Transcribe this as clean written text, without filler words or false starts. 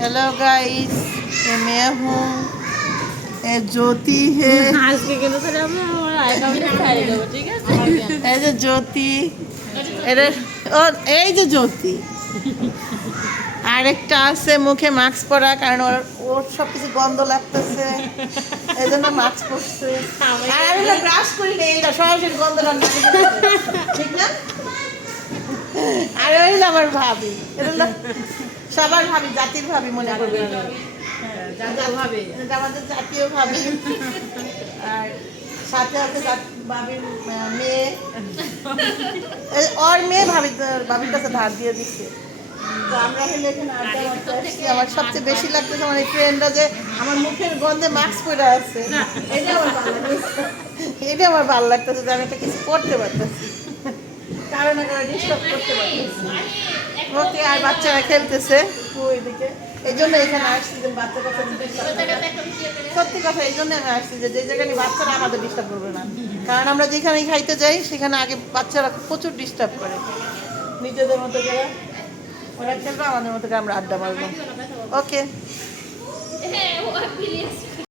Hello guys, ये मैं हूँ, ये ज्योति है। এই যে জ্যোতি, এই যে জ্যোতি, আরেকটা আছে মুখে মাস্ক পরা, কারণ ওর সব কিছু গন্ধ লাগতেছে, এই জন্য মাস্ক পরছে। আর আমি না ব্রাশ করি না, এইটা সরাসরি গন্ধটা ঠিক না। আর ওই হলো আমার ভাবি, এটা হলো সবার ভাবি, জাতির ভাবি মনে করবে, আমাদের জাতীয় ভাবি। আর সাথে আছে ভাবির মেয়ে, ওর মেয়ে ভাবির কাছে ধার দিয়ে দিচ্ছে। তো আমরা হলে এখানে আড্ডা মারতে আসছি। আমার সবচেয়ে বেশি লাগতেছে আমার এই ফ্রেন্ডরা যে আমার মুখের গন্ধে মাস্ক পরে আছে, এটা আমার ভালো লাগতেছে। এটা আমার ভালো লাগতেছে যে আমি একটা কিছু করতে পারতেছি, কারণ ডিস্টার্ব করতে পারতেছি। ওকে, আর বাচ্চারা খেলতেছে ওইদিকে, এই জন্য এখানে আসছি যে বাচ্চা কাচ্চা সত্যি কথা, এই জন্য আমি আসছি যে জায়গায় বাচ্চারা আমাদের ডিস্টার্ব করবে না, কারণ আমরা যেখানেই খাইতে যাই সেখানে আগে বাচ্চারা প্রচুর ডিস্টার্ব করে। নিজেদের মতো করে ওরা খেলবে, আমাদের মতো করে আমরা আড্ডা মারবো। ওকে।